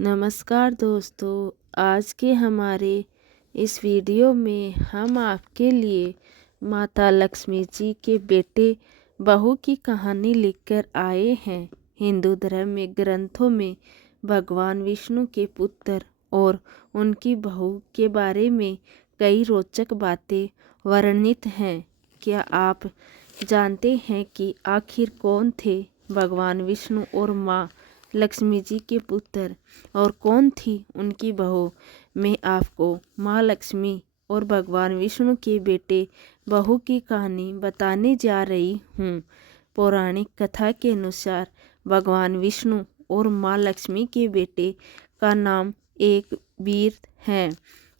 नमस्कार दोस्तों, आज के हमारे इस वीडियो में हम आपके लिए माता लक्ष्मी जी के बेटे बहू की कहानी लेकर आए हैं। हिंदू धर्म में ग्रंथों में भगवान विष्णु के पुत्र और उनकी बहू के बारे में कई रोचक बातें वर्णित हैं। क्या आप जानते हैं कि आखिर कौन थे भगवान विष्णु और माँ लक्ष्मी जी के पुत्र और कौन थी उनकी बहू? मैं आपको माँ लक्ष्मी और भगवान विष्णु के बेटे बहू की कहानी बताने जा रही हूँ। पौराणिक कथा के अनुसार भगवान विष्णु और माँ लक्ष्मी के बेटे का नाम एक वीर है।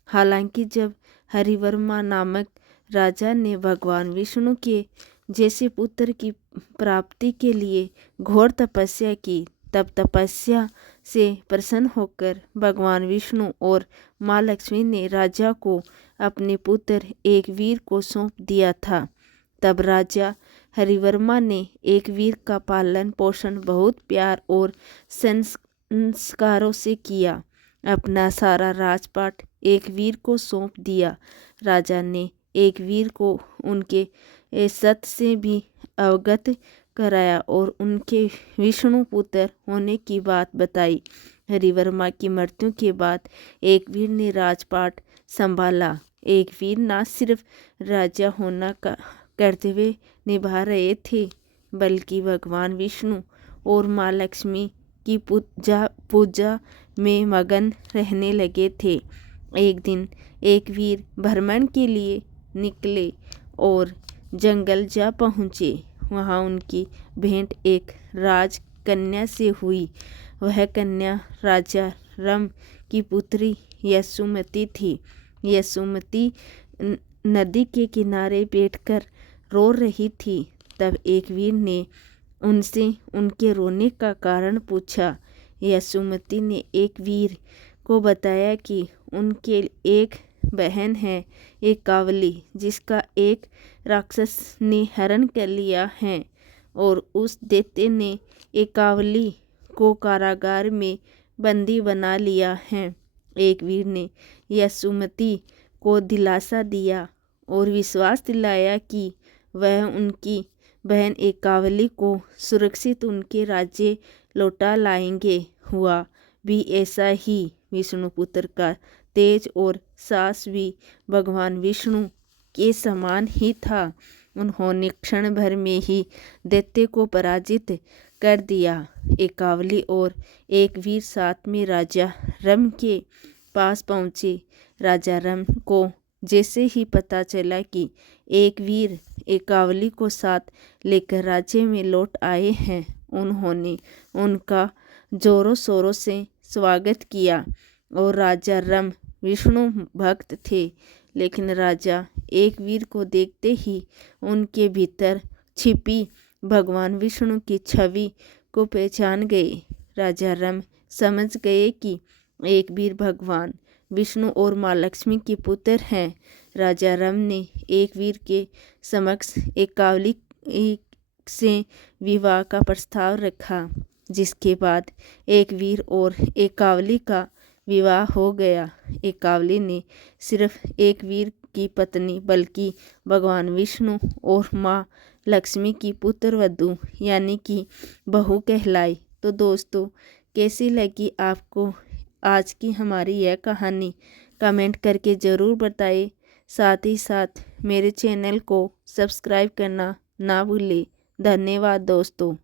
हालांकि जब हरिवर्मा नामक राजा ने भगवान विष्णु के जैसे पुत्र की प्राप्ति के लिए घोर तपस्या की, तब तपस्या से प्रसन्न होकर भगवान विष्णु और माँ लक्ष्मी ने राजा को अपने पुत्र एक वीर को सौंप दिया था। तब राजा हरिवर्मा ने एक वीर का पालन पोषण बहुत प्यार और संस्कारों से किया। अपना सारा राजपाट एक वीर को सौंप दिया। राजा ने एक वीर को उनके सत्य से भी अवगत कराया और उनके विष्णु पुत्र होने की बात बताई। हरिवर्मा की मृत्यु के बाद एक वीर ने राजपाट संभाला। एक वीर न सिर्फ राजा होना का कर्तव्य निभा रहे थे, बल्कि भगवान विष्णु और माँ लक्ष्मी की पूजा में मगन रहने लगे थे। एक दिन एक वीर भ्रमण के लिए निकले और जंगल जा पहुँचे। वहाँ उनकी भेंट एक राजकन्या से हुई। वह कन्या राजा रम की पुत्री यशोमती थी। यशोमती नदी के किनारे बैठकर रो रही थी। तब एक वीर ने उनसे उनके रोने का कारण पूछा। यशोमती ने एक वीर को बताया कि उनके एक बहन है, एक कावली, जिसका एक राक्षस ने हरण कर लिया है और उस दैत्य ने एक कावली को कारागार में बंदी बना लिया है। एक वीर ने यशोमती को दिलासा दिया और विश्वास दिलाया कि वह उनकी बहन एक कावली को सुरक्षित उनके राज्य लौटा लाएंगे। हुआ भी ऐसा ही। विष्णुपुत्र का तेज और साहस भी भगवान विष्णु के समान ही था। उन्होंने क्षण भर में ही दैत्य को पराजित कर दिया। एक कावली और एक वीर साथ में राजा रम के पास पहुँचे। राजा रम को जैसे ही पता चला कि एक वीर एक कावली को साथ लेकर राज्य में लौट आए हैं, उन्होंने उनका जोरों शोरों से स्वागत किया। और राजा रम विष्णु भक्त थे, लेकिन राजा एक वीर को देखते ही उनके भीतर छिपी भगवान विष्णु की छवि को पहचान गए। राजा रम समझ गए कि एक वीर भगवान विष्णु और माँ लक्ष्मी के पुत्र हैं। राजा रम ने एक वीर के समक्ष एक कावली से विवाह का प्रस्ताव रखा, जिसके बाद एक वीर और एक कावली का विवाह हो गया। एक कावली ने सिर्फ एक वीर की पत्नी बल्कि भगवान विष्णु और माँ लक्ष्मी की पुत्रवधू यानी कि बहू कहलाई। तो दोस्तों, कैसी लगी आपको आज की हमारी यह कहानी? कमेंट करके ज़रूर बताइए। साथ ही साथ मेरे चैनल को सब्सक्राइब करना ना भूलें। धन्यवाद दोस्तों।